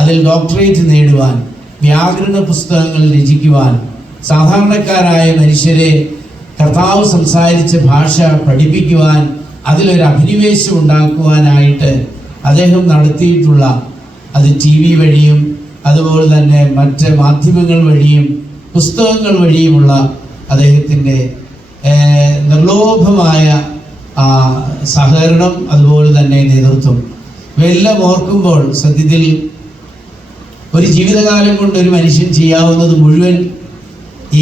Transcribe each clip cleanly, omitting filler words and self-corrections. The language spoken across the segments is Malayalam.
അതിൽ ഡോക്ടറേറ്റ് നേടുവാൻ, വ്യാകരണ പുസ്തകങ്ങൾ രചിക്കുവാൻ, സാധാരണക്കാരായ മനുഷ്യരെ കർത്താവ് സംസാരിച്ച ഭാഷ പഠിപ്പിക്കുവാൻ, അതിലൊരു അഭിനിവേശം ഉണ്ടാക്കുവാനായിട്ട് അദ്ദേഹം നടത്തിയിട്ടുള്ള, അത് TV വഴിയും അതുപോലെ തന്നെ മറ്റ് മാധ്യമങ്ങൾ വഴിയും പുസ്തകങ്ങൾ വഴിയുമുള്ള അദ്ദേഹത്തിൻ്റെ നിർലോഭമായ സഹകരണം, അതുപോലെ തന്നെ നേതൃത്വം, ഇവയെല്ലാം ഓർക്കുമ്പോൾ സത്യത്തിൽ ഒരു ജീവിതകാലം കൊണ്ട് ഒരു മനുഷ്യൻ ചെയ്യാവുന്നത് മുഴുവൻ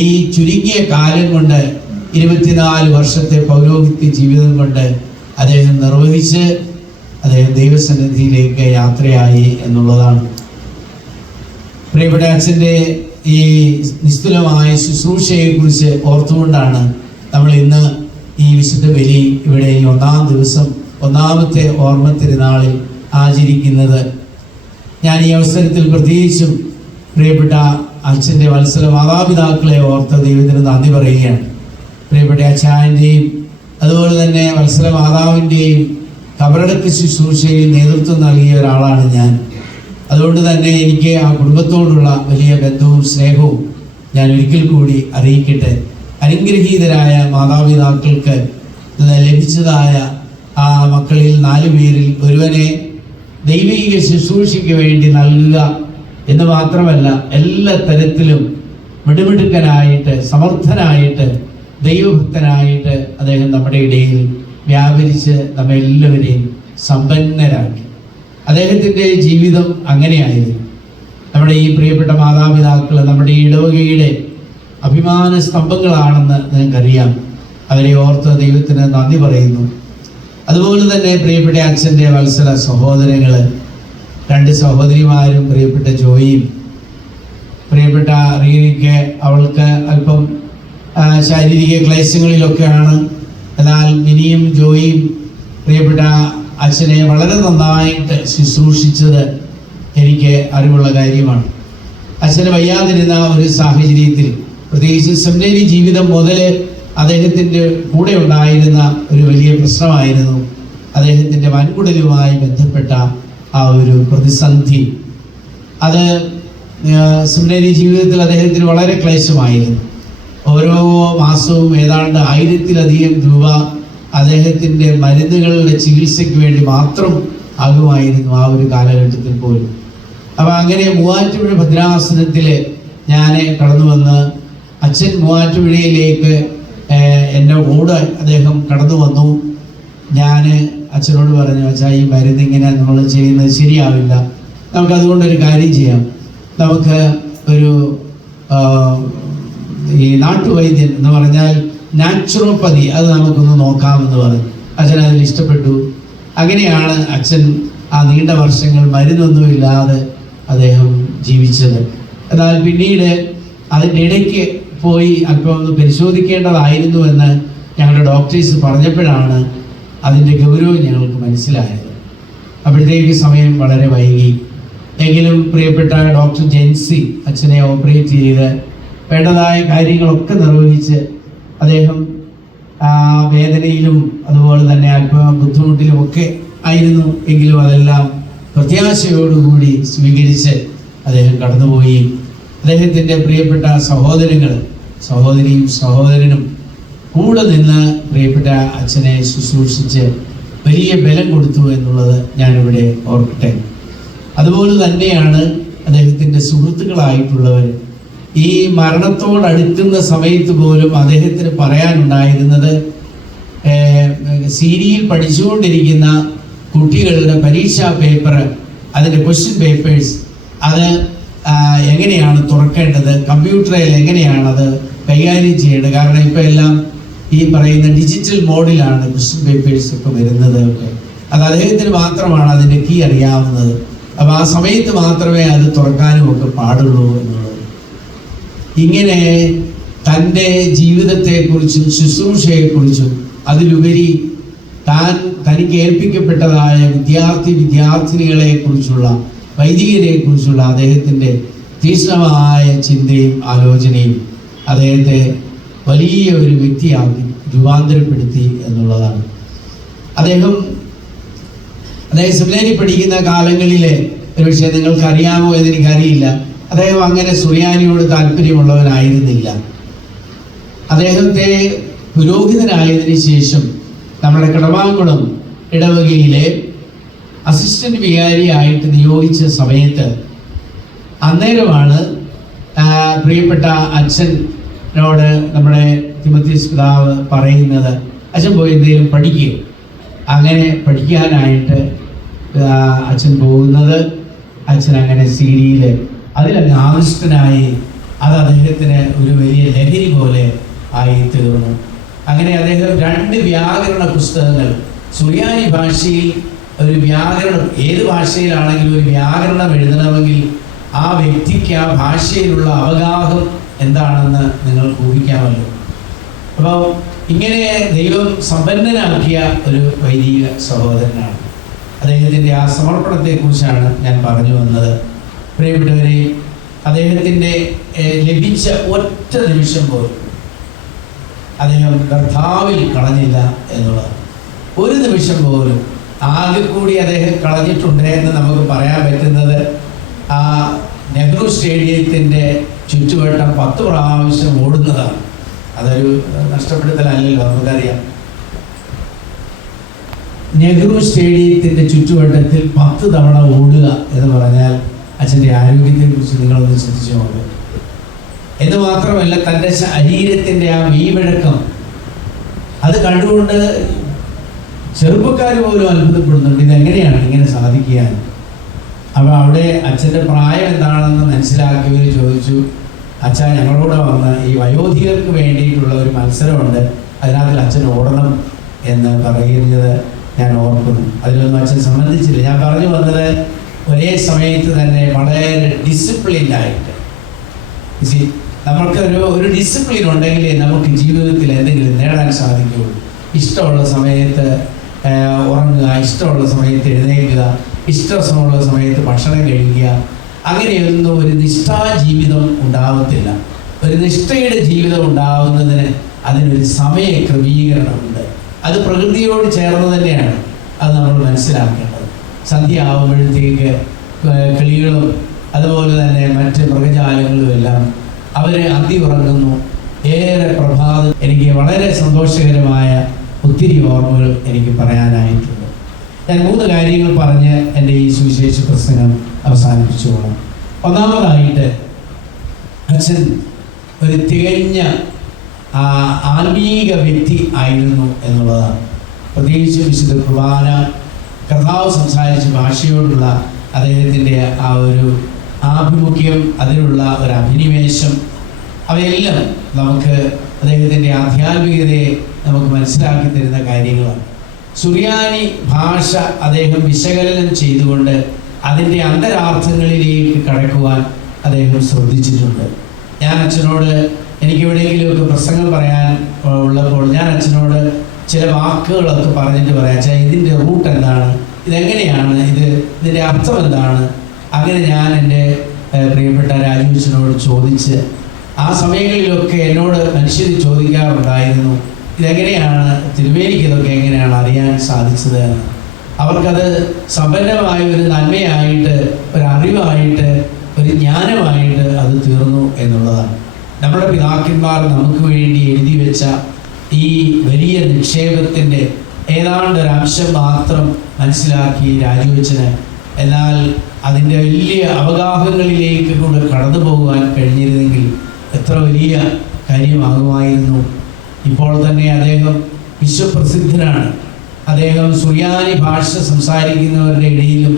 ഈ ചുരുങ്ങിയ കാലം കൊണ്ട് 24 വർഷത്തെ പൗരോഹിത്യ ജീവിതം കൊണ്ട് അദ്ദേഹം നിർവഹിച്ച് അദ്ദേഹം ദൈവസന്നിധിയിലേക്ക് യാത്രയായി എന്നുള്ളതാണ്. പ്രിയപ്പെട്ട അച്ഛൻ്റെ ഈ നിസ്തുലമായ ശുശ്രൂഷയെക്കുറിച്ച് ഓർത്തുകൊണ്ടാണ് നമ്മൾ ഇന്ന് ഈ വിശുദ്ധ ബലി ഇവിടെ ഈ 1-ാം ദിവസം, 1-ാമത്തെ ഓർമ്മ തിരുനാളിൽ ആചരിക്കുന്നത്. ഞാൻ ഈ അവസരത്തിൽ പ്രത്യേകിച്ചും പ്രിയപ്പെട്ട അച്ഛൻ്റെ വത്സല മാതാപിതാക്കളെ ഓർത്ത് ദൈവത്തിന് നന്ദി പറയുകയാണ്. പ്രിയപ്പെട്ട അച്ഛൻ്റെയും അതുപോലെ തന്നെ വത്സല മാതാവിൻ്റെയും കബറടക്ക ശുശ്രൂഷയിൽ നേതൃത്വം നൽകിയ ഒരാളാണ് ഞാൻ. അതുകൊണ്ട് തന്നെ എനിക്ക് ആ കുടുംബത്തോടുള്ള വലിയ ബന്ധവും സ്നേഹവും ഞാൻ ഒരിക്കൽ കൂടി അറിയിക്കട്ടെ. അനുഗ്രഹീതരായ മാതാപിതാക്കൾക്ക് ലഭിച്ചതായ ആ മക്കളിൽ 4 പേരിൽ ഒരുവനെ ദൈവിക ശുശ്രൂഷയ്ക്ക് വേണ്ടി നൽകുക എന്ന് മാത്രമല്ല, എല്ലാ തരത്തിലും മിടുമിടുക്കനായിട്ട്, സമർത്ഥനായിട്ട്, ദൈവഭക്തനായിട്ട് അദ്ദേഹം നമ്മുടെ ഇടയിൽ വ്യാപരിച്ച് നമ്മെല്ലാവരെയും സമ്പന്നരാക്കി. അദ്ദേഹത്തിൻ്റെ ജീവിതം അങ്ങനെയായിരുന്നു. നമ്മുടെ ഈ പ്രിയപ്പെട്ട മാതാപിതാക്കൾ നമ്മുടെ ഈ ഇടവകയുടെ അഭിമാന സ്തംഭങ്ങളാണെന്ന് നിങ്ങൾക്കറിയാം. അവരെ ഓർത്ത് ദൈവത്തിന് നന്ദി പറയുന്നു. അതുപോലെ തന്നെ പ്രിയപ്പെട്ട അച്ഛൻ്റെ വത്സല സഹോദരങ്ങൾ, 2 സഹോദരിമാരും, പ്രിയപ്പെട്ട ജോയിയും, പ്രിയപ്പെട്ട റീനയ്ക്ക്, അവൾക്ക് അല്പം ശാരീരിക ക്ലേശങ്ങളിലൊക്കെയാണ്. എന്നാൽ മിനിയും ജോയിയും പ്രിയപ്പെട്ട അച്ഛനെ വളരെ നന്നായിട്ട് ശുശ്രൂഷിച്ചത് എനിക്ക് അറിവുള്ള കാര്യമാണ്. അച്ഛന് വയ്യാതിരുന്ന ഒരു സാഹചര്യത്തിൽ, പ്രത്യേകിച്ച് സെമിനറി ജീവിതം മുതൽ അദ്ദേഹത്തിൻ്റെ കൂടെ ഉണ്ടായിരുന്ന ഒരു വലിയ പ്രശ്നമായിരുന്നു അദ്ദേഹത്തിൻ്റെ വൻകുടലുമായി ബന്ധപ്പെട്ട ആ ഒരു പ്രതിസന്ധി. അത് സെമിനറി ജീവിതത്തിൽ അദ്ദേഹത്തിന് വളരെ ക്ലേശമായിരുന്നു. ഓരോ മാസവും ഏതാണ്ട് 1000-ലധികം രൂപ അദ്ദേഹത്തിൻ്റെ മരുന്നുകളുടെ ചികിത്സയ്ക്ക് വേണ്ടി മാത്രം ആകുമായിരുന്നു ആ ഒരു കാലഘട്ടത്തിൽ പോലും. അപ്പോൾ അങ്ങനെ മൂവാറ്റുപുഴ ഭദ്രാസനത്തിൽ ഞാൻ കടന്നു വന്ന്, അച്ഛൻ മൂവാറ്റുപുഴയിലേക്ക് എൻ്റെ കൂടെ അദ്ദേഹം കടന്നു വന്നു. ഞാൻ അച്ഛനോട് പറഞ്ഞു, അച്ഛാ ഈ മരുന്ന് ഇങ്ങനെ നമ്മൾ ചെയ്യുന്നത് ശരിയാവില്ല, നമുക്കതുകൊണ്ടൊരു കാര്യം ചെയ്യാം, നമുക്ക് ഒരു ഈ നാട്ടുവൈദ്യൻ എന്ന് പറഞ്ഞാൽ നാച്ചുറോപ്പതി, അത് നമുക്കൊന്ന് നോക്കാമെന്ന് പറഞ്ഞു. അച്ഛൻ അതിൽ ഇഷ്ടപ്പെട്ടു. അങ്ങനെയാണ് അച്ഛൻ ആ നീണ്ട വർഷങ്ങൾ മരുന്നൊന്നുമില്ലാതെ അദ്ദേഹം ജീവിച്ചത്. എന്നാൽ പിന്നീട് അതിൻ്റെ ഇടയ്ക്ക് പോയി അല്പം ഒന്ന് പരിശോധിക്കേണ്ടതായിരുന്നു എന്ന് ഞങ്ങളുടെ ഡോക്ടേഴ്സ് പറഞ്ഞപ്പോഴാണ് അതിൻ്റെ ഗൗരവം ഞങ്ങൾക്ക് മനസ്സിലായത്. അപ്പോഴത്തേക്ക് സമയം വളരെ വൈകി. എങ്കിലും പ്രിയപ്പെട്ട ഡോക്ടർ ജെൻസി അച്ഛനെ ഓപ്പറേറ്റ് ചെയ്ത് വേണ്ടതായ കാര്യങ്ങളൊക്കെ നിർവഹിച്ച് അദ്ദേഹം വേദനയിലും അതുപോലെ തന്നെ അല്പം ബുദ്ധിമുട്ടിലുമൊക്കെ ആയിരുന്നു. എങ്കിലും അതെല്ലാം പ്രത്യാശയോടുകൂടി സ്വീകരിച്ച് അദ്ദേഹം കടന്നുപോയി. അദ്ദേഹത്തിൻ്റെ പ്രിയപ്പെട്ട സഹോദരങ്ങൾ, സഹോദരിയും സഹോദരനും കൂടെ നിന്ന് പ്രിയപ്പെട്ട അച്ഛനെ ശുശ്രൂഷിച്ച് വലിയ ബലം കൊടുത്തു എന്നുള്ളത് ഞാനിവിടെ ഓർക്കട്ടെ. അതുപോലെ തന്നെയാണ് അദ്ദേഹത്തിൻ്റെ സുഹൃത്തുക്കളായിട്ടുള്ളവർ. ഈ മരണത്തോടടുക്കുന്ന സമയത്ത് പോലും അദ്ദേഹത്തിന് പറയാനുണ്ടായിരുന്നത്, സീരിയയിൽ പഠിച്ചുകൊണ്ടിരിക്കുന്ന കുട്ടികളുടെ പരീക്ഷാ പേപ്പർ, അതിൻ്റെ ക്വസ്റ്റ്യൻ പേപ്പേഴ്സ്, അത് എങ്ങനെയാണ് തുറക്കേണ്ടത്, കമ്പ്യൂട്ടറിൽ എങ്ങനെയാണത് കൈകാര്യം ചെയ്യേണ്ടത്. കാരണം ഇപ്പോൾ എല്ലാം ഈ പറയുന്ന ഡിജിറ്റൽ മോഡിലാണ് ക്വസ്റ്റ്യൻ പേപ്പേഴ്സ് ഒക്കെ വരുന്നത്. അത് അദ്ദേഹത്തിന് മാത്രമാണ് അതിൻ്റെ കീ അറിയാവുന്നത്. അപ്പോൾ ആ സമയത്ത് മാത്രമേ അത് തുറക്കാനും ഒക്കെ പാടുള്ളൂ എന്നുള്ളത്. ഇങ്ങനെ തൻ്റെ ജീവിതത്തെക്കുറിച്ചും ശുശ്രൂഷയെക്കുറിച്ചും അതിലുപരി തനിക്ക് ഏൽപ്പിക്കപ്പെട്ടതായ വിദ്യാർത്ഥിനികളെ കുറിച്ചുള്ള, വൈദികരെ കുറിച്ചുള്ള അദ്ദേഹത്തിൻ്റെ തീക്ഷ്ണമായ ചിന്തയും ആലോചനയും അദ്ദേഹത്തെ വലിയ ഒരു വ്യക്തിയാക്കി രൂപാന്തരപ്പെടുത്തി എന്നുള്ളതാണ്. അദ്ദേഹം സെമിനാരി പഠിക്കുന്ന കാലങ്ങളിൽ ഒരുപക്ഷെ നിങ്ങൾക്ക് അറിയാമോ എന്നെനിക്കറിയില്ല. അദ്ദേഹം അങ്ങനെ സുറിയാനിയോട് താല്പര്യമുള്ളവനായിരുന്നില്ല. അദ്ദേഹത്തെ പുരോഹിതനായതിനു ശേഷം നമ്മുടെ കടമാങ്കുളം ഇടവകയിലെ അസിസ്റ്റന്റ് വികാരിയായിട്ട് നിയോഗിച്ച സമയത്ത് അന്നേരമാണ് പ്രിയപ്പെട്ട അച്ഛനോട് നമ്മുടെ തിമോത്തിയോസ് പിതാവ് പറയുന്നത്, അച്ഛൻ പോയി എന്തെങ്കിലും പഠിക്കുക. അങ്ങനെ പഠിക്കാനായിട്ട് അച്ഛൻ പോകുന്നത്, അച്ഛൻ അങ്ങനെ സീഡിയിൽ അതിലങ്ങ് ആകൃഷ്ടനായി. അത് അദ്ദേഹത്തിന് ഒരു വലിയ ലഹരി പോലെ ആയി തീർന്നു. അങ്ങനെ അദ്ദേഹം 2 വ്യാകരണ പുസ്തകങ്ങൾ, സുറിയാനി ഭാഷയിൽ ഒരു വ്യാകരണം, ഏത് ഭാഷയിലാണെങ്കിലും ഒരു വ്യാകരണം എഴുതണമെങ്കിൽ ആ വ്യക്തിക്ക് ആ ഭാഷയിലുള്ള അവഗാഹം എന്താണെന്ന് നിങ്ങൾക്ക് ഊഹിക്കാമല്ലോ. അപ്പോൾ ഇങ്ങനെ ദൈവം സമ്പന്നനാക്കിയ ഒരു വൈദിക സഹോദരനാണ്. അദ്ദേഹത്തിൻ്റെ ആ സമർപ്പണത്തെക്കുറിച്ചാണ് ഞാൻ പറഞ്ഞു വന്നത്. പ്രിയപ്പെട്ടവരെ, അദ്ദേഹത്തിൻ്റെ ലഭിച്ച ഒറ്റ നിമിഷം പോലും അദ്ദേഹം കർത്താവിൽ കളഞ്ഞില്ല എന്നുള്ളത്. ഒരു നിമിഷം പോലും ആകെ കൂടി അദ്ദേഹം കളഞ്ഞിട്ടുണ്ട് എന്ന് നമുക്ക് പറയാൻ പറ്റുന്നത് ആ നെഹ്റു സ്റ്റേഡിയത്തിൻ്റെ ചുറ്റുവട്ടം 10 പ്രാവശ്യം ഓടുന്നതാണ്. അതൊരു നഷ്ടപ്പെടുത്തലല്ലല്ലോ, നമുക്കറിയാം. നെഹ്റു സ്റ്റേഡിയത്തിൻ്റെ ചുറ്റുവട്ടത്തിൽ 10 തവണ ഓടുക എന്ന് പറഞ്ഞാൽ അച്ഛൻ്റെ ആരോഗ്യത്തെക്കുറിച്ച് നിങ്ങളൊന്ന് ചിന്തിച്ചു നോക്കുക. എന്ന് മാത്രമല്ല, തൻ്റെ ശരീരത്തിൻ്റെ ആ വീവഴക്കം അത് കണ്ടുകൊണ്ട് ചെറുപ്പക്കാർ പോലും അത്ഭുതപ്പെടുന്നുണ്ട്, ഇതെങ്ങനെയാണ് ഇങ്ങനെ സാധിക്കുക. അപ്പോൾ അവിടെ അച്ഛൻ്റെ പ്രായം എന്താണെന്ന് മനസ്സിലാക്കിയവർ ചോദിച്ചു, അച്ഛാ ഞങ്ങളോട് വന്ന് ഈ വയോധികർക്ക് വേണ്ടിയിട്ടുള്ള ഒരു മത്സരമുണ്ട്, അതിനകത്തിൽ അച്ഛൻ ഓടണം എന്ന് പറയുന്നത് ഞാൻ ഓർക്കുന്നു. അതിലൊന്നും അച്ഛൻ സംബന്ധിച്ചില്ല. ഞാൻ പറഞ്ഞു വന്നത്, ഒരേ സമയത്ത് തന്നെ വളരെ ഡിസിപ്ലിൻഡായിട്ട്, നമുക്ക് ഒരു ഡിസിപ്ലിൻ ഉണ്ടെങ്കിലേ നമുക്ക് ജീവിതത്തിൽ എന്തെങ്കിലും നേടാൻ സാധിക്കുകയുള്ളൂ. ഇഷ്ടമുള്ള സമയത്ത് ഉറങ്ങുക, ഇഷ്ടമുള്ള സമയത്ത് എഴുന്നേൽക്കുക, ഇഷ്ടമുള്ള സമയത്ത് ഭക്ഷണം കഴിക്കുക, അങ്ങനെയൊന്നും ഒരു നിഷ്ഠാ ജീവിതം ഉണ്ടാവത്തില്ല. ഒരു നിഷ്ഠയുടെ ജീവിതം ഉണ്ടാവുന്നതിന് അതിനൊരു സമയ ക്രമീകരണമുണ്ട്. അത് പ്രകൃതിയോട് ചേർന്ന് തന്നെയാണ്. അത് നമ്മൾ മനസ്സിലാക്കേണ്ടത്. സന്ധ്യ ആവുമ്പോഴത്തേക്ക് കിളികളും അതുപോലെ തന്നെ മറ്റ് മൃഗജാലങ്ങളും എല്ലാം അവർ അന്തി ഉറങ്ങുന്നു. ഏറെ പ്രഭാതം. എനിക്ക് വളരെ സന്തോഷകരമായ ഒത്തിരി ഓർമ്മകൾ എനിക്ക് പറയാനായിട്ടുണ്ട്. ഞാൻ 3 കാര്യങ്ങൾ പറഞ്ഞ് എൻ്റെ ഈ സുവിശേഷ പ്രസംഗം അവസാനിപ്പിച്ചുകൊള്ളാം. ഒന്നാമതായിട്ട്, അച്ഛൻ ഒരു തികഞ്ഞ ആത്മീക വ്യക്തി ആയിരുന്നു എന്നുള്ളതാണ്. പ്രത്യേകിച്ച് വിശുദ്ധ കുർബാന, കർത്താവ് സംസാരിച്ച ഭാഷയോടുള്ള അദ്ദേഹത്തിൻ്റെ ആ ഒരു ആഭിമുഖ്യം, അതിലുള്ള ഒരു അഭിനിവേശം, അവയെല്ലാം നമുക്ക് അദ്ദേഹത്തിൻ്റെ ആധ്യാത്മികതയെ നമുക്ക് മനസ്സിലാക്കി തരുന്ന കാര്യങ്ങളാണ്. സുറിയാനി ഭാഷ അദ്ദേഹം വിശകലനം ചെയ്തുകൊണ്ട് അതിൻ്റെ അന്തരാർത്ഥങ്ങളിലേക്ക് കടക്കുവാൻ അദ്ദേഹം ശ്രദ്ധിച്ചിട്ടുണ്ട്. ഞാൻ അച്ഛനോട് എനിക്കെവിടെയെങ്കിലുമൊക്കെ പ്രസംഗം പറയാൻ ഉള്ളപ്പോൾ ഞാൻ അച്ഛനോട് ചില വാക്കുകളൊക്കെ പറഞ്ഞിട്ട് പറയാം, അച്ഛാ ഇതിൻ്റെ റൂട്ട് എന്താണ്, ഇതെങ്ങനെയാണ്, ഇതിൻ്റെ അർത്ഥം എന്താണ്. അങ്ങനെ ഞാൻ എൻ്റെ പ്രിയപ്പെട്ട രാജുവിനോട് ചോദിച്ച്, ആ സമയങ്ങളിലൊക്കെ എന്നോട് മനുഷ്യർ ചോദിക്കാറുണ്ടായിരുന്നു, ഇതെങ്ങനെയാണ് തിരുമേനിക്ക് ഇതൊക്കെ എങ്ങനെയാണ് അറിയാൻ സാധിച്ചത് എന്ന്. അവർക്കത് സമ്പന്നമായ ഒരു നന്മയായിട്ട്, ഒരു അറിവായിട്ട്, ഒരു ജ്ഞാനമായിട്ട് അത് തീർന്നു എന്നുള്ളതാണ്. നമ്മുടെ പിതാക്കന്മാർ നമുക്ക് വേണ്ടി എഴുതി വെച്ച ഈ വലിയ നിക്ഷേപത്തിൻ്റെ ഏതാണ്ട് ഒരു അംശം മാത്രം മനസ്സിലാക്കി രാജിവെച്ചന്, എന്നാൽ അതിൻ്റെ വലിയ അവഗാഹങ്ങളിലേക്ക് കൂടെ കടന്നു പോകുവാൻ കഴിഞ്ഞിരുന്നെങ്കിൽ എത്ര വലിയ കാര്യമാകുമായിരുന്നു. ഇപ്പോൾ തന്നെ അദ്ദേഹം വിശ്വപ്രസിദ്ധനാണ്. അദ്ദേഹം സുറിയാനി ഭാഷ സംസാരിക്കുന്നവരുടെ ഇടയിലും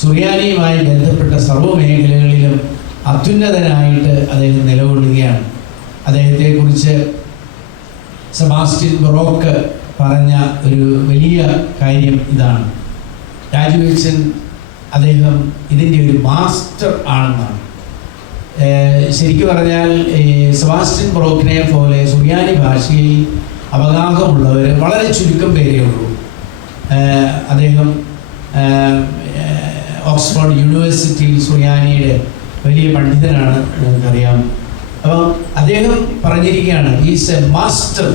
സുറിയാനിയുമായി ബന്ധപ്പെട്ട സർവ്വമേഖലകളിലും അത്യുന്നതനായിട്ട് അദ്ദേഹം നിലകൊള്ളുകയാണ്. അദ്ദേഹത്തെക്കുറിച്ച് സെബാസ്റ്റ്യൻ ബറോക്ക് പറഞ്ഞ ഒരു വലിയ കാര്യം ഇതാണ്, രാജുവച്ചൻ അദ്ദേഹം ഇതിൻ്റെ ഒരു മാസ്റ്റർ ആണെന്നാണ്. ശരിക്കും പറഞ്ഞാൽ സെബാസ്റ്റ്യൻ ബറോക്കിനെ പോലെ സുറിയാനി ഭാഷയിൽ അവഗാഹമുള്ളവർ വളരെ ചുരുക്കം പേരേ ഉള്ളൂ. അദ്ദേഹം ഓക്സ്ഫോർഡ് യൂണിവേഴ്സിറ്റിയിൽ സുറിയാനിയുടെ വലിയ പണ്ഡിതനാണ്, നമുക്കറിയാം. അപ്പോൾ അദ്ദേഹം പറഞ്ഞിരിക്കുകയാണ്, is a master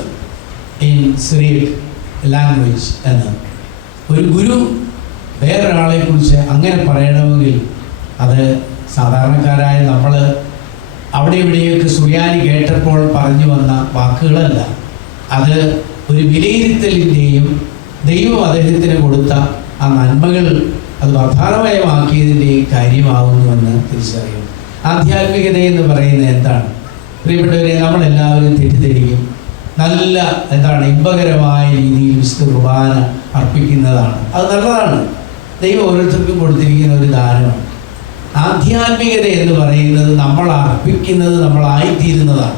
in Syriac language എന്ന്. ഒരു ഗുരു വേറൊരാളെക്കുറിച്ച് അങ്ങനെ പറയണമെങ്കിൽ അത് സാധാരണക്കാരായ നമ്മൾ അവിടെ ഇവിടെയൊക്കെ സുറിയാനി കേട്ടപ്പോൾ പറഞ്ഞു വന്ന വാക്കുകളല്ല. അത് ഒരു വിലയിരുത്തലിൻ്റെയും ദൈവം അദ്ദേഹത്തിന് കൊടുത്ത ആ നന്മകൾ അത് വർദ്ധാനമയമാക്കിയതിൻ്റെയും കാര്യമാകുന്നുവെന്ന് തിരിച്ചറിയും. ആധ്യാത്മികത എന്ന് പറയുന്നത് എന്താണ്? പ്രിയപ്പെട്ടവരെ, നമ്മളെല്ലാവരും തെറ്റിദ്ധരിക്കും. നല്ല ഇമ്പകരമായ രീതിയിൽ വിശുദ്ധ കുർബാന അർപ്പിക്കുന്നതാണ്. അത് നല്ലതാണ്. ദൈവം ഓരോരുത്തർക്കും കൊടുത്തിരിക്കുന്ന ഒരു ദാനമാണ്. ആധ്യാത്മികത എന്ന് പറയുന്നത് നമ്മൾ അർപ്പിക്കുന്നത് നമ്മളായിത്തീരുന്നതാണ്.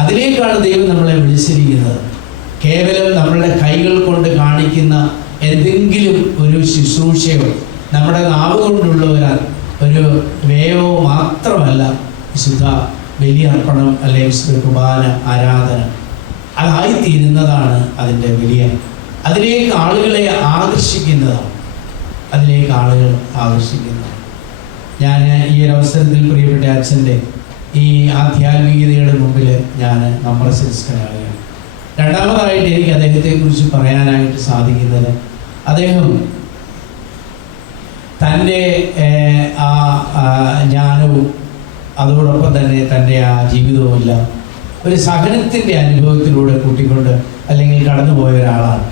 അതിലേക്കാണ് ദൈവം നമ്മളെ വിളിച്ചിരിക്കുന്നത്. കേവലം നമ്മളുടെ കൈകൾ കൊണ്ട് കാണിക്കുന്ന എന്തെങ്കിലും ഒരു ശുശ്രൂഷയോ നമ്മുടെ നാവ് കൊണ്ടുള്ള ഒരു വേയോ മാത്രമല്ല വിശുദ്ധ ബലിയർപ്പണം അല്ലെങ്കിൽ വിശുദ്ധ കുർബാന ആരാധന. അതായിത്തീരുന്നതാണ് അതിൻ്റെ വലിയ, അതിലേക്ക് ആളുകളെ ആകർഷിക്കുന്നതാണ്. ഞാൻ ഈ ഒരു അവസരത്തിൽ പ്രിയപ്പെട്ട അച്ഛൻ്റെ ഈ ആധ്യാത്മികതയുടെ മുമ്പിൽ ഞാൻ നമ്രശംസനാകുകയാണ്. രണ്ടാമതായിട്ട് എനിക്ക് അദ്ദേഹത്തെക്കുറിച്ച് പറയാനായിട്ട് സാധിക്കുന്നത്, അദ്ദേഹം തൻ്റെ ആ ജ്ഞാനവും അതോടൊപ്പം തന്നെ തൻ്റെ ആ ജീവിതവുമെല്ലാം ഒരു സഹനത്തിൻ്റെ അനുഭവത്തിലൂടെ കൂട്ടിക്കൊണ്ട് അല്ലെങ്കിൽ കടന്നുപോയ ഒരാളാണ്.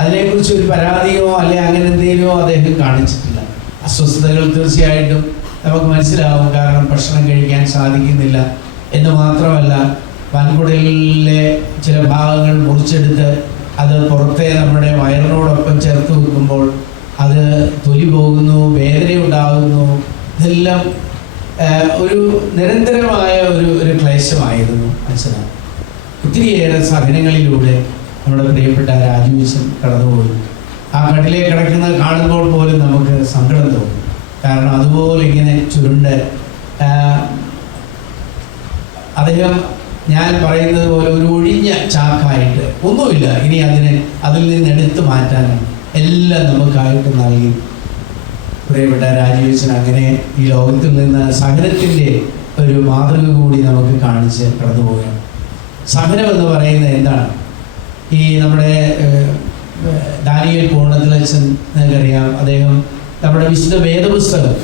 അതിനെക്കുറിച്ച് ഒരു പരാതിയോ അല്ലെങ്കിൽ അങ്ങനെ എന്തെങ്കിലുമോ അദ്ദേഹം കാണിച്ചിട്ടില്ല. അസ്വസ്ഥതകൾ തീർച്ചയായിട്ടും നമുക്ക് മനസ്സിലാവും. കാരണം ഭക്ഷണം കഴിക്കാൻ സാധിക്കുന്നില്ല എന്ന് മാത്രമല്ല, വൻകുടലിലെ ചില ഭാഗങ്ങൾ മുറിച്ചെടുത്ത് അത് പുറത്തെ നമ്മുടെ വയറിനോടൊപ്പം ചേർത്ത് വെക്കുമ്പോൾ അത് തൊലി പോകുന്നു, വേദന ഉണ്ടാകുന്നു. ഇതെല്ലാം ഒരു നിരന്തരമായ ഒരു ക്ലേശമായിരുന്നു മനസ്സിലാവും. ഒത്തിരിയേറെ സഹനങ്ങളിലൂടെ നമ്മുടെ പ്രിയപ്പെട്ട രാജുവിശൻ കടന്നുപോയി. ആ കടലിൽ കിടക്കുന്നത് കാണുമ്പോൾ പോലും നമുക്ക് സങ്കടം തോന്നും. കാരണം അതുപോലെ ഇങ്ങനെ ചുരുണ്ട് അദ്ദേഹം, ഞാൻ പറയുന്നത് പോലെ ഒരു ഒഴിഞ്ഞ ചാക്കായിട്ട് ഒന്നുമില്ല, ഇനി അതിൽ നിന്ന് എടുത്തു മാറ്റാനാണ് എല്ലാം നമുക്കായിട്ട് നൽകി പ്രിയപ്പെട്ട രാജീവച്ചൻ അങ്ങനെ ഈ ലോകത്തിൽ നിന്ന് സഹനത്തിൻ്റെ ഒരു മാതൃക കൂടി നമുക്ക് കാണിച്ച് കടന്നുപോവുകയാണ്. സഹനം എന്ന് പറയുന്നത് എന്താണ്? ഈ നമ്മുടെ ദാനിയേൽ പൂർണ്ണത്തിലച്ഛൻ നിങ്ങൾക്കറിയാം, അദ്ദേഹം നമ്മുടെ വിശുദ്ധ വേദപുസ്തകം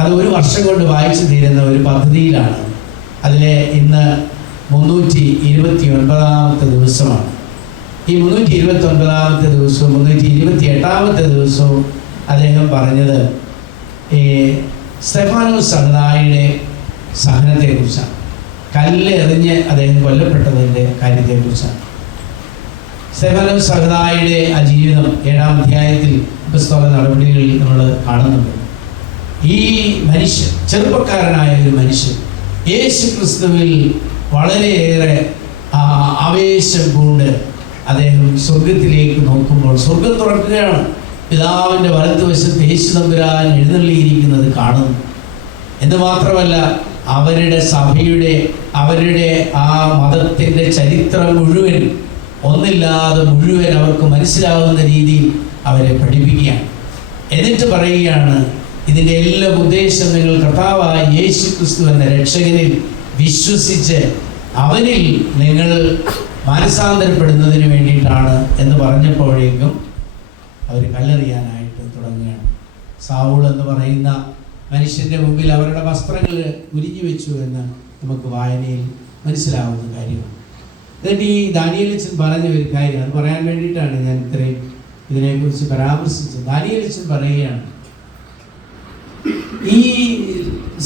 അത് ഒരു വർഷം കൊണ്ട് വായിച്ചു തീരുന്ന ഒരു പദ്ധതിയിലാണ്. അതിലെ ഇന്ന് 329 ദിവസമാണ്. ഈ 329 ദിവസവും 328 ദിവസവും അദ്ദേഹം പറഞ്ഞത് ഈ സ്തെഫാനോസ് സഹദായിയുടെ സഹനത്തെക്കുറിച്ചാണ്. കല്ല് എറിഞ്ഞ് അദ്ദേഹം കൊല്ലപ്പെട്ടതിൻ്റെ കാര്യത്തെക്കുറിച്ചാണ്. സ്തെഫാനോസ് സഹദായിയുടെ ആ ജീവിതം 7-ാം അധ്യായത്തിൽ പുസ്തക നടപടികളിൽ നമ്മൾ കാണുന്നുണ്ട്. ഈ മനുഷ്യൻ, ചെറുപ്പക്കാരനായ ഒരു മനുഷ്യൻ, യേശു ക്രിസ്തുവിൽ വളരെയേറെ ആവേശം കൊണ്ട് അദ്ദേഹം സ്വർഗത്തിലേക്ക് നോക്കുമ്പോൾ സ്വർഗം തുറക്കുകയാണ്. പിതാവിൻ്റെ വലത്തുവശത്ത് യേശു തമ്പുരാൻ എഴുന്നള്ളിയിരിക്കുന്നത് കാണുന്നു. എന്ന് മാത്രമല്ല, അവരുടെ സഭയുടെ, അവരുടെ ആ മതത്തിൻ്റെ ചരിത്രം മുഴുവൻ ഒന്നില്ലാതെ മുഴുവൻ അവർക്ക് മനസ്സിലാവുന്ന രീതിയിൽ അവരെ പഠിപ്പിക്കുകയാണ്. എന്നിട്ട് പറയുകയാണ്, ഇതിൻ്റെ എല്ലാ ഉദ്ദേശം നിങ്ങൾ കർത്താവായ യേശു ക്രിസ്തു എന്ന രക്ഷകനിൽ വിശ്വസിച്ച് അവനിൽ നിങ്ങൾ മാനസാന്തരപ്പെടുന്നതിന് വേണ്ടിയിട്ടാണ് എന്ന് പറഞ്ഞപ്പോഴേക്കും അവർ കല്ലെറിയാനായിട്ട് തുടങ്ങുകയാണ്. സാവൂൾ എന്ന് പറയുന്ന മനുഷ്യൻ്റെ മുമ്പിൽ അവരുടെ വസ്ത്രങ്ങൾ ഉരിഞ്ഞു വെച്ചു എന്ന് നമുക്ക് വായനയിൽ മനസ്സിലാവുന്ന കാര്യമാണ്. എന്നിട്ട് ഈ ദാനിയേലച്ചൻ പറഞ്ഞ ഒരു കാര്യം, അത് പറയാൻ വേണ്ടിയിട്ടാണ് ഞാൻ ഇത്രയും ഇതിനെക്കുറിച്ച് പരാമർശിച്ചത്. ദാനിയേലച്ചൻ പറയുകയാണ്, ഈ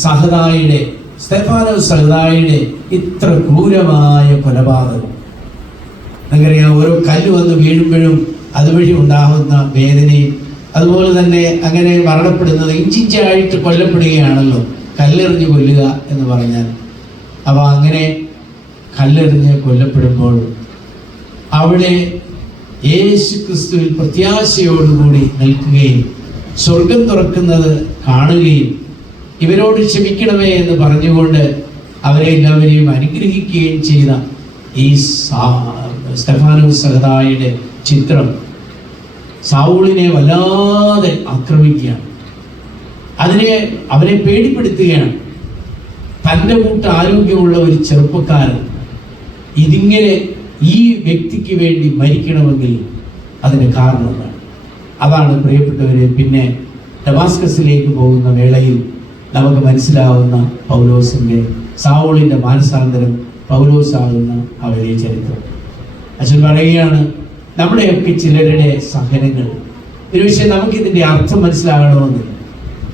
സഹദായിയുടെ, സ്തെഫാനോസ് സഹദായിയുടെ ഇത്ര ക്രൂരമായ കൊലപാതകം, നമുക്കറിയാം, ഓരോ കല്ല് വന്ന് വീഴുമ്പോഴും അതുവഴി ഉണ്ടാകുന്ന വേദനയും അതുപോലെ തന്നെ അങ്ങനെ മരണപ്പെടുന്നത് ഇഞ്ചിഞ്ചായിട്ട് കൊല്ലപ്പെടുകയാണല്ലോ കല്ലെറിഞ്ഞ് കൊല്ലുക എന്ന് പറഞ്ഞാൽ. അപ്പോൾ അങ്ങനെ കല്ലെറിഞ്ഞ് കൊല്ലപ്പെടുമ്പോൾ അവിടെ യേശു ക്രിസ്തുവിൽ പ്രത്യാശയോടുകൂടി നിൽക്കുകയും സ്വർഗം തുറക്കുന്നത് കാണുകയും ഇവരോട് ക്ഷമിക്കണമേ എന്ന് പറഞ്ഞുകൊണ്ട് അവരെ എല്ലാവരെയും അനുഗ്രഹിക്കുകയും ചെയ്ത ഈ സ്തെഫാനോസ് സഹദായിയുടെ ചിത്രം സാവൂളിനെ വല്ലാതെ ആക്രമിക്കുകയാണ്. അവനെ പേടിപ്പെടുത്തുകയാണ്. തൻ്റെ കൂട്ട് ആരോഗ്യമുള്ള ഒരു ചെറുപ്പക്കാരൻ ഇതിങ്ങനെ ഈ വ്യക്തിക്ക് വേണ്ടി മരിക്കണമെങ്കിൽ അതിന് കാരണമുണ്ട്. അതാണ് പ്രിയപ്പെട്ടവരെ പിന്നെ ഡമാസ്കസിലേക്ക് പോകുന്ന വേളയിൽ നമുക്ക് മനസ്സിലാവുന്ന പൗലോസിൻ്റെ സാവൂളിൻ്റെ മാനസാന്തരം, പൗലോസാകുന്ന ആ വലിയ ചരിത്രം. അച്ഛൻ പറയുകയാണ്, നമ്മുടെയൊക്കെ ചിലരുടെ സഹനങ്ങൾ ഒരുപക്ഷെ നമുക്കിതിൻ്റെ അർത്ഥം മനസ്സിലാകണമെന്നില്ല,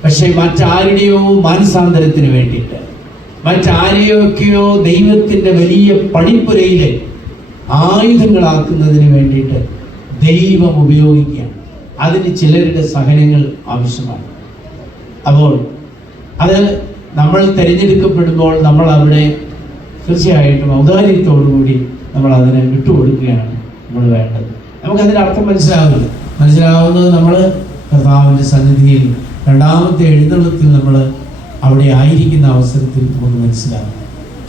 പക്ഷേ മറ്റാരുടെയോ മാനസാന്തരത്തിന് വേണ്ടിയിട്ട്, മറ്റാരെയൊക്കെയോ ദൈവത്തിൻ്റെ വലിയ പണിപ്പുരയിലെ ആയുധങ്ങളാക്കുന്നതിന് വേണ്ടിയിട്ട് ദൈവം ഉപയോഗിക്കുകയാണ്. അതിന് ചിലരുടെ സഹനങ്ങൾ ആവശ്യമാണ്. അപ്പോൾ അത് നമ്മൾ തിരഞ്ഞെടുക്കപ്പെടുമ്പോൾ നമ്മൾ അവിടെ തീർച്ചയായിട്ടും ഔദാര്യത്തോടുകൂടി നമ്മൾ അതിനെ വിട്ടുകൊടുക്കുകയാണ് നമ്മൾ വേണ്ടത്. നമുക്കതിൻ്റെ അർത്ഥം മനസ്സിലാവുന്നത് നമ്മൾ കർത്താവിൻ്റെ സന്നിധിയിൽ രണ്ടാമത്തെ എഴുന്നള്ളത്തിൽ നമ്മൾ അവിടെ ആയിരിക്കുന്ന അവസരത്തിൽ നമുക്ക് മനസ്സിലാകും.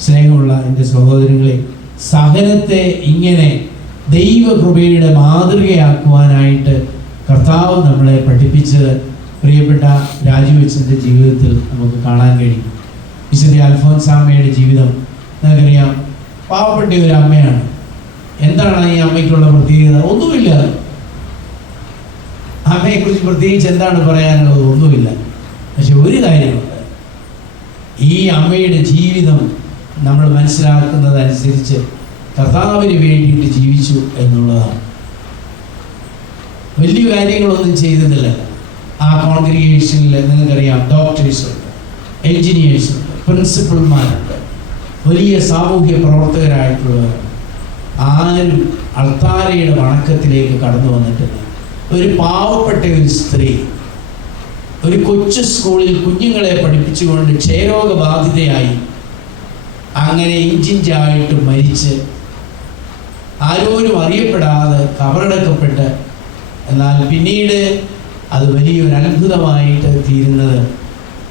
സ്നേഹമുള്ള എൻ്റെ സഹോദരങ്ങളെ, സഹനത്തെ ഇങ്ങനെ ദൈവകൃപയുടെ മാതൃകയാക്കുവാനായിട്ട് കർത്താവ് നമ്മളെ പഠിപ്പിച്ചത് പ്രിയപ്പെട്ട രാജുവച്ചൻ്റെ ജീവിതത്തിൽ നമുക്ക് കാണാൻ കഴിയും. വിശുദ്ധ അൽഫോൻസാമ്മയുടെ ജീവിതം നിങ്ങൾക്കറിയാം. പാവപ്പെട്ട ഒരു അമ്മയാണ്. എന്താണ് ഈ അമ്മയ്ക്കുള്ള പ്രത്യേകത? ഒന്നുമില്ല. അമ്മയെക്കുറിച്ച് പ്രത്യേകിച്ച് എന്താണ് പറയാനുള്ളത്? ഒന്നുമില്ല. പക്ഷെ ഒരു കാര്യമുണ്ട്, ഈ അമ്മയുടെ ജീവിതം നമ്മൾ മനസ്സിലാക്കുന്നതനുസരിച്ച് കർത്താവിന് വേണ്ടിയിട്ട് ജീവിച്ചു എന്നുള്ളതാണ്. വലിയ കാര്യങ്ങളൊന്നും ചെയ്തതില്ല. ആ കോൺഗ്രിഗേഷനിൽ നിങ്ങൾക്കറിയാം, ഡോക്ടേഴ്സുണ്ട്, എൻജിനീയേഴ്സുണ്ട്, പ്രിൻസിപ്പൽമാരുണ്ട്, വലിയ സാമൂഹ്യ പ്രവർത്തകരായിട്ടുള്ളവർ. ആരും അൾത്താരയുടെ വണക്കത്തിലേക്ക് കടന്നു വന്നിട്ടില്ല. ഒരു പാവപ്പെട്ട ഒരു സ്ത്രീ ഒരു കൊച്ചു സ്കൂളിൽ കുഞ്ഞുങ്ങളെ പഠിപ്പിച്ചുകൊണ്ട് ക്ഷയരോഗബാധിതയായി അങ്ങനെ ഇഞ്ചിഞ്ചായിട്ട് മരിച്ച് ആരോരും അറിയപ്പെടാതെ കബറടക്കപ്പെട്ട്, എന്നാൽ പിന്നീട് അത് വലിയൊരു അത്ഭുതമായിട്ട് തീരുന്നത്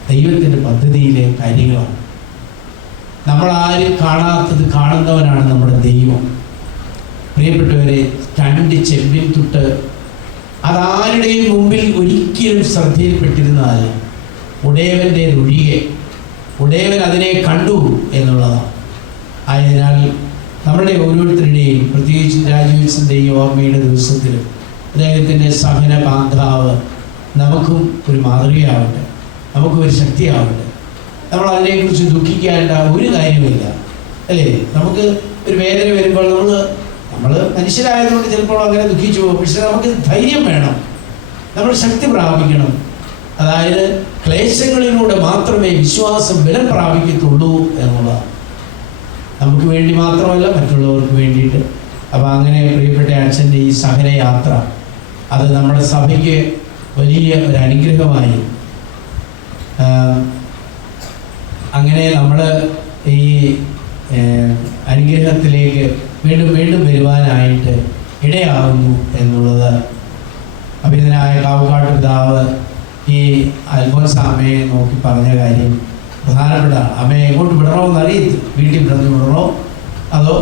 ദൈവത്തിൻ്റെ പദ്ധതിയിലെ കാര്യങ്ങളാണ്. നമ്മളാരും കാണാത്തത് കാണുന്നവനാണ് നമ്മുടെ ദൈവം. പ്രിയപ്പെട്ടവരെ, 2 ചെമ്പിൻ തുട്ട് അതാരുടെയും മുമ്പിൽ ഒരിക്കലും ശ്രദ്ധയിൽപ്പെട്ടിരുന്നതല്ല. ഉടയവൻ്റേതൊഴികെ ഉടയവൻ അതിനെ കണ്ടു എന്നുള്ളതാണ്. ആയതിനാൽ നമ്മുടെ ഓരോരുത്തരുടെയും, പ്രത്യേകിച്ച് രാജുവിൻ്റെയും ഓർമ്മയുടെ ദിവസത്തിൽ അദ്ദേഹത്തിൻ്റെ സഹന ബാന്ധാവ് നമുക്കും ഒരു മാതൃകയാവട്ടെ, നമുക്കും ഒരു ശക്തിയാവട്ടെ. നമ്മൾ അതിനെക്കുറിച്ച് ദുഃഖിക്കേണ്ട ഒരു കാര്യമില്ല, അല്ലേ? നമുക്ക് ഒരു വേദന വരുമ്പോൾ നമ്മൾ മനുഷ്യരായതുകൊണ്ട് ചിലപ്പോൾ അങ്ങനെ ദുഃഖിച്ചു പോകും. പക്ഷെ നമുക്ക് ധൈര്യം വേണം, നമ്മൾ ശക്തി പ്രാപിക്കണം. അതായത് ക്ലേശങ്ങളിലൂടെ മാത്രമേ വിശ്വാസം ബലം പ്രാപിക്കത്തുള്ളൂ എന്നുള്ളതാണ്. നമുക്ക് വേണ്ടി മാത്രമല്ല, മറ്റുള്ളവർക്ക് വേണ്ടിയിട്ട്. അപ്പോൾ അങ്ങനെ പ്രിയപ്പെട്ട അച്ഛൻ്റെ ഈ സഹനയാത്ര അത് നമ്മുടെ സഭയ്ക്ക് വലിയ ഒരു അനുഗ്രഹമായി. അങ്ങനെ നമ്മൾ ഈ അനുഗ്രഹത്തിലേക്ക് വീണ്ടും വീണ്ടും വരുവാനായിട്ട് ഇടയാകുന്നു എന്നുള്ളത് അഭിനന്ദനായ കാവുകാട്ട് പിതാവ് ഈ അൽഫോൻസാമ്മയെ നോക്കി പറഞ്ഞ കാര്യം പ്രധാനപ്പെട്ട. അമ്മയെ എങ്ങോട്ട് വിടണമെന്ന് അറിയത്തില്ല. വീട്ടിൽ പറഞ്ഞു വിടണോ അതോ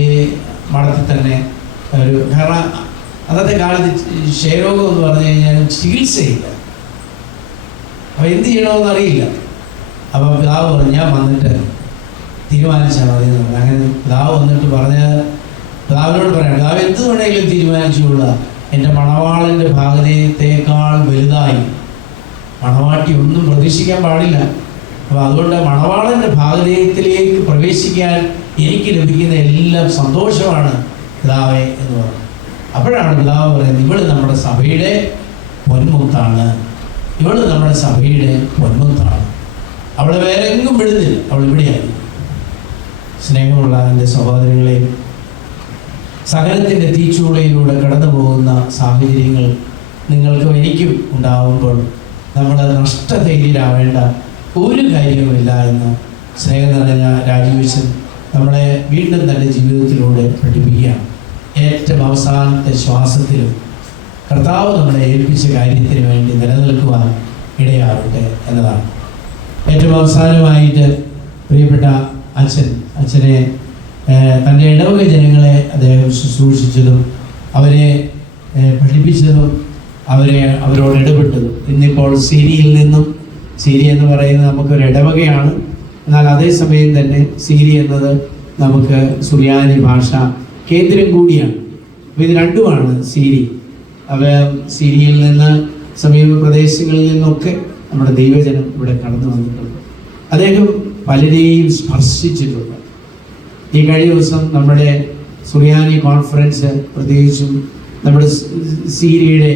ഈ മഠത്തിൽ തന്നെ ഒരു, കാരണം അന്നത്തെ കാലത്ത് ക്ഷയരോഗം എന്ന് പറഞ്ഞു കഴിഞ്ഞാൽ ചികിത്സയില്ല. അപ്പോൾ എന്ത് ചെയ്യണമെന്ന് അറിയില്ല. അപ്പോൾ പിതാവ് പറഞ്ഞു, ഞാൻ വന്നിട്ട് തീരുമാനിച്ചാൽ മതി എന്ന് പറഞ്ഞു. അങ്ങനെ പിതാവ് വന്നിട്ട് പിതാവിനോട് പറയാം, പിതാവ് എന്ത് വേണമെങ്കിലും തീരുമാനിച്ചുകൊള്ളുക, എൻ്റെ മണവാളൻ്റെ ഭാഗതയേക്കാൾ വലുതായി മണവാട്ടി ഒന്നും പ്രതീക്ഷിക്കാൻ പാടില്ല. അപ്പോൾ അതുകൊണ്ട് മണവാളൻ്റെ ഭാഗതയത്തിലേക്ക് പ്രവേശിക്കാൻ എനിക്ക് ലഭിക്കുന്ന എല്ലാം സന്തോഷമാണ് പിതാവേ എന്ന് പറഞ്ഞു. അപ്പോഴാണ് പിതാവ് പറയുന്നത്, ഇവള് നമ്മുടെ സഭയുടെ പൊന്മുത്താണ്, ഇവള് നമ്മുടെ സഭയുടെ പൊന്മുത്താണ്, അവളെ വേറെ എങ്ങും വിടുന്നില്ല, അവൾ ഇവിടെയായി. സ്നേഹമുള്ള എൻ്റെ സഹോദരങ്ങളെ, സഹനത്തിൻ്റെ തീച്ചൂളയിലൂടെ കടന്നു പോകുന്ന സാഹചര്യങ്ങൾ നിങ്ങൾക്കും എനിക്കും ഉണ്ടാകുമ്പോൾ നമ്മൾ നഷ്ടധൈര്യരാവേണ്ട ഒരു കാര്യവുമില്ല എന്ന് സ്നേഹം നിറഞ്ഞ രാജീവച്ചൻ നമ്മളെ വീണ്ടും തൻ്റെ ജീവിതത്തിലൂടെ പഠിപ്പിക്കുകയാണ്. ഏറ്റവും അവസാനത്തെ ശ്വാസത്തിലും കർത്താവ് നമ്മളെ ഏൽപ്പിച്ച കാര്യത്തിന് വേണ്ടി നിലനിൽക്കുവാൻ ഇടയാവട്ടെ എന്നതാണ്. ഏറ്റവും അവസാനമായിട്ട് പ്രിയപ്പെട്ട അച്ഛനെ തൻ്റെ ഇടവക ജനങ്ങളെ അദ്ദേഹം ശുശ്രൂഷിച്ചതും അവരെ പഠിപ്പിച്ചതും അവരോട് ഇടപെട്ടതും. ഇന്നിപ്പോൾ സിരിയിൽ നിന്നും, സിരി എന്ന് പറയുന്നത് നമുക്കൊരു ഇടവകയാണ്, എന്നാൽ അതേസമയം തന്നെ സിരി എന്നത് നമുക്ക് സുറിയാനി ഭാഷ കേന്ദ്രം കൂടിയാണ്. അപ്പോൾ ഇത് രണ്ടുമാണ് സിരി. സിരിയയിൽ നിന്ന് സമീപ പ്രദേശങ്ങളിൽ നിന്നൊക്കെ നമ്മുടെ ദൈവജനം ഇവിടെ കടന്നു വന്നിട്ടുണ്ട്. അദ്ദേഹം പലരെയും സ്പർശിച്ചിട്ടുണ്ട്. ഈ കഴിഞ്ഞ ദിവസം നമ്മുടെ സുറിയാനി കോൺഫറൻസ്, പ്രത്യേകിച്ചും നമ്മുടെ സീരിയയുടെ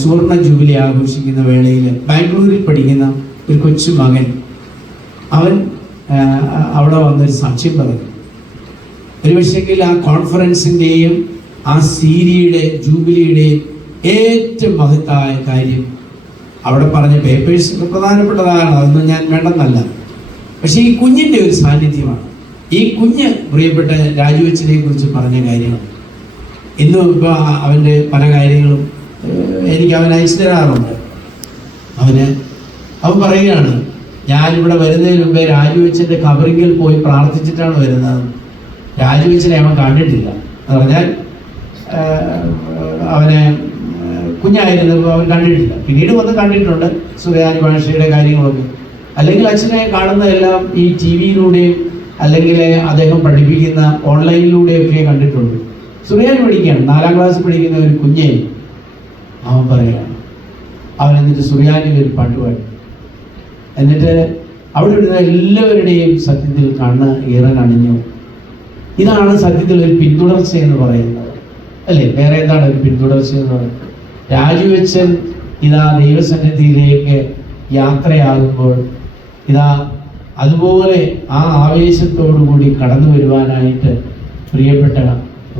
സുവർണ ജൂബിലി ആഘോഷിക്കുന്ന വേളയിൽ ബാംഗ്ലൂരിൽ പഠിക്കുന്ന ഒരു കൊച്ചു മകൻ, അവൻ അവിടെ വന്നൊരു സാക്ഷ്യം പറഞ്ഞു. ഒരു പക്ഷെങ്കിൽ ആ കോൺഫറൻസിൻ്റെയും ആ സീരിയയുടെ ജൂബിലിയുടെയും ഏറ്റവും മഹത്തായ കാര്യം, അവിടെ പറഞ്ഞ പേപ്പേഴ്സ് പ്രധാനപ്പെട്ടതാണ്, അതൊന്നും ഞാൻ വേണ്ടെന്നല്ല, പക്ഷേ ഈ കുഞ്ഞിൻ്റെ ഒരു സാന്നിധ്യമാണ്. ഈ കുഞ്ഞ് പ്രിയപ്പെട്ട രാജുവച്ചനെ കുറിച്ച് പറഞ്ഞ കാര്യങ്ങൾ ഇന്നും ഇപ്പോൾ അവൻ്റെ പല കാര്യങ്ങളും എനിക്ക് അവൻ അയച്ചു തരാറുണ്ട്. അവൻ പറയുകയാണ്, ഞാനിവിടെ വരുന്നതിന് മുമ്പേ രാജുവച്ചൻ്റെ കബറിങ്കിൽ പോയി പ്രാർത്ഥിച്ചിട്ടാണ് വരുന്നത്. രാജുവച്ചനെ അവൻ കണ്ടിട്ടില്ല എന്ന് പറഞ്ഞാൽ അവനെ കുഞ്ഞായിരുന്നപ്പോൾ അവൻ കണ്ടിട്ടില്ല. പിന്നീട് വന്ന് കണ്ടിട്ടുണ്ട് സുറിയാനി ഭാഷയുടെ കാര്യങ്ങളൊക്കെ. അല്ലെങ്കിൽ അച്ഛനെ കാണുന്നതെല്ലാം ഈ ടി വിയിലൂടെയും അല്ലെങ്കിൽ അദ്ദേഹം പഠിപ്പിക്കുന്ന ഓൺലൈനിലൂടെയൊക്കെ കണ്ടിട്ടുണ്ട്. സുറിയാനി പഠിക്കുകയാണ്, 4ാം ക്ലാസ് പഠിക്കുന്ന ഒരു കുഞ്ഞെ അവൻ പറയുകയാണ്. അവൻ എന്നിട്ട് സുറിയാനിയിൽ ഒരു പാട്ട് പാടി. എന്നിട്ട് അവിടെ ഇടുന്ന എല്ലാവരുടെയും സത്യത്തിൽ കണ്ണ് ഈറനണിഞ്ഞു. ഇതാണ് സത്യത്തിൽ ഒരു പിന്തുടർച്ച എന്ന് പറയുന്നത്, അല്ലേ? വേറെ എന്താണ് ഒരു പിന്തുടർച്ച എന്ന് പറയുന്നത്? രാജിവെച്ചൻ ഇതാ ദൈവസന്നിധിയിലേക്ക് യാത്രയാകുമ്പോൾ ഇതാ അതുപോലെ ആ ആവേശത്തോടു കൂടി കടന്നു വരുവാനായിട്ട് പ്രിയപ്പെട്ട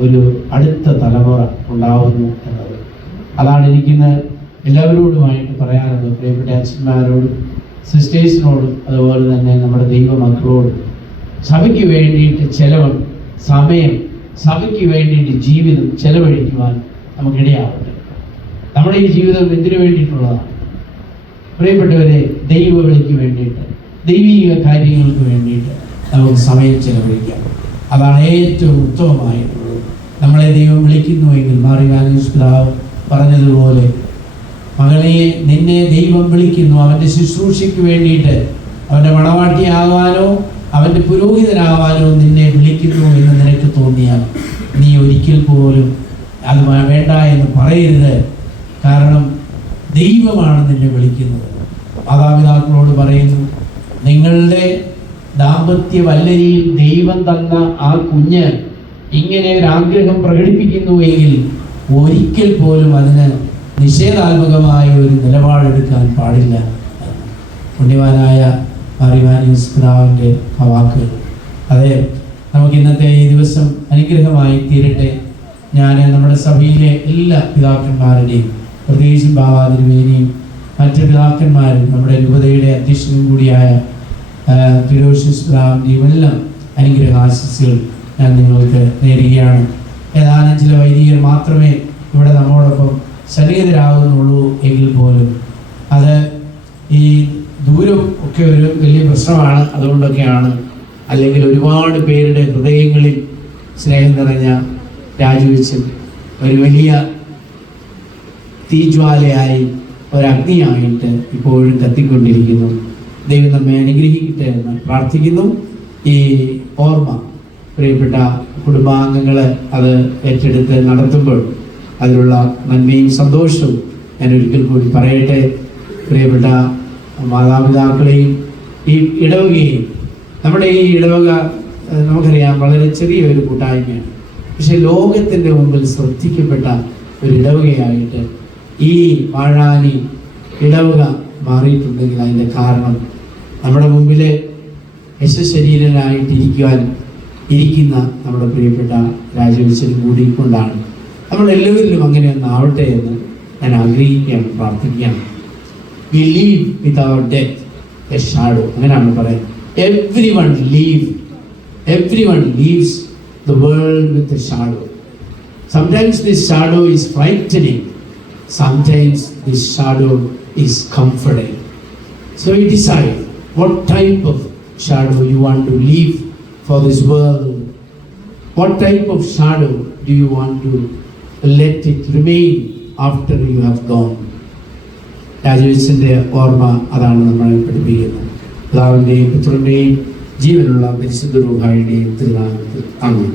ഒരു അടുത്ത തലമുറ ഉണ്ടാവുന്നു എന്നത്. അതാണ് എനിക്കിന്ന് എല്ലാവരോടുമായിട്ട് പറയാനുള്ളത്. പ്രിയപ്പെട്ട അച്ഛന്മാരോടും സിസ്റ്റേഴ്സിനോടും അതുപോലെ തന്നെ നമ്മുടെ ദൈവമക്കളോടും സഭയ്ക്ക് വേണ്ടിയിട്ട് സമയം സഭയ്ക്ക് വേണ്ടിയിട്ട് ജീവിതം ചെലവഴിക്കുവാൻ നമുക്കിടയാവട്ടെ. നമ്മുടെ ഈ ജീവിതം എന്തിനു വേണ്ടിയിട്ടുള്ളതാണ്? പ്രിയപ്പെട്ടവരെ, ദൈവവിളിക്ക് വേണ്ടിയിട്ട്, ദൈവിക കാര്യങ്ങൾക്ക് വേണ്ടിയിട്ട് നമുക്ക് സമയം ചെലവഴിക്കാം. അതാണ് ഏറ്റവും ഉത്തമമായിട്ടുള്ളത്. നമ്മളെ ദൈവം വിളിക്കുന്നുവെങ്കിൽ മാറിയാനീസ് പിതാവ് പറഞ്ഞതുപോലെ, മകളെ, നിന്നെ ദൈവം വിളിക്കുന്നു അവൻ്റെ ശുശ്രൂഷയ്ക്ക് വേണ്ടിയിട്ട്, അവൻ്റെ മണവാട്ടിയാകാനോ അവൻ്റെ പുരോഹിതനാകാനോ നിന്നെ വിളിക്കുന്നു എന്ന് നിനക്ക് തോന്നിയാൽ നീ ഒരിക്കൽ പോലും അത് വേണ്ട എന്ന് പറയരുത്. കാരണം ദൈവമാണ് നിന്നെ വിളിക്കുന്നത്. മാതാപിതാക്കളോട് പറയുന്നു, നിങ്ങളുടെ ദാമ്പത്യ വല്ലരിയിൽ ദൈവം തന്ന ആ കുഞ്ഞ് ഇങ്ങനെ ഒരു ആഗ്രഹം പ്രകടിപ്പിക്കുന്നുവെങ്കിൽ ഒരിക്കൽ പോലും അതിന് നിഷേധാത്മകമായ ഒരു നിലപാടെടുക്കാൻ പാടില്ല. പുണ്യവാനായ മാറിവാനീസ് പിതാവിൻ്റെ ആ വാക്കുകൾ, അതെ, നമുക്ക് ഇന്നത്തെ ഈ ദിവസം അനുഗ്രഹമായി തീരട്ടെ. ഞാൻ നമ്മുടെ സഭയിലെ എല്ലാ പിതാക്കന്മാരുടെയും, പ്രത്യേകിച്ചും ബാബാതിരുമേനിയും മറ്റ് പിതാക്കന്മാരും നമ്മുടെ രൂപതയുടെ അധ്യക്ഷനും കൂടിയായ തിരുവോഷ്യസ് പിതാവിൻ്റെയും എല്ലാം അനുഗ്രഹാശിസ്സുകൾ ഞാൻ നിങ്ങൾക്ക് നേരുകയാണ്. ഏതാനും ചില വൈദികർ മാത്രമേ ഇവിടെ നമ്മോടൊപ്പം സന്നിഹിതരാകുന്നുള്ളൂ എങ്കിൽ പോലും അത് ഈ ദൂരം ഒക്കെ ഒരു വലിയ പ്രശ്നമാണ്. അതുകൊണ്ടൊക്കെയാണ്. അല്ലെങ്കിൽ ഒരുപാട് പേരുടെ ഹൃദയങ്ങളിൽ സ്നേഹം നിറഞ്ഞ രാജിവെച്ചും ഒരു വലിയ തീജ്വാലയായി, ഒരഗ്നിയായിട്ട് ഇപ്പോഴും കത്തിക്കൊണ്ടിരിക്കുന്നു. ദൈവം നമ്മെ അനുഗ്രഹിക്കട്ടെ എന്ന് പ്രാർത്ഥിക്കുന്നു. ഈ ഓർമ്മ പ്രിയപ്പെട്ട കുടുംബാംഗങ്ങൾ അത് ഏറ്റെടുത്ത് നടത്തുമ്പോൾ അതിലുള്ള നന്മയും സന്തോഷവും ഞാൻ ഒരിക്കൽ കൂടി പറയട്ടെ. പ്രിയപ്പെട്ട മാതാപിതാക്കളെയും ഈ ഇടവകയെയും, നമ്മുടെ ഈ ഇടവക നമുക്കറിയാം വളരെ ചെറിയൊരു കൂട്ടായ്മയാണ്. പക്ഷെ ലോകത്തിൻ്റെ മുമ്പിൽ ശ്രദ്ധിക്കപ്പെട്ട ഒരു ഇടവകയായിട്ട് ഈ വാഴാനി ഇടവക മാറിയിട്ടുണ്ടെങ്കിൽ അതിൻ്റെ കാരണം നമ്മുടെ മുമ്പിൽ ഇരിക്കുന്ന നമ്മുടെ പ്രിയപ്പെട്ട രാജവംശനും കൂടി കൊണ്ടാണ്. നമ്മളെല്ലാവരിലും അങ്ങനെ ഒന്നാവട്ടെ എന്ന് ഞാൻ ആഗ്രഹിക്കുകയാണ്, പ്രാർത്ഥിക്കുകയാണ്. We live without death, a shadow. അങ്ങനെയാണ് പറയുന്നത്. Everyone leaves the world with a shadow. Sometimes this shadow is frightening. Sometimes this shadow is comforting. So you decide what type of shadow you want to leave for this world. What type of shadow do you want to let it remain after you have gone? രാജവംശൻ്റെ ഓർമ്മ അതാണ് നമ്മളെ പഠിപ്പിക്കുന്നത്. പിതാവിൻ്റെയും പുത്രൻ്റെയും ജീവനുള്ള പരിശുദ്ധ റൂഹായുടെയും തിരുനാമത്തിൽ ആമേൻ.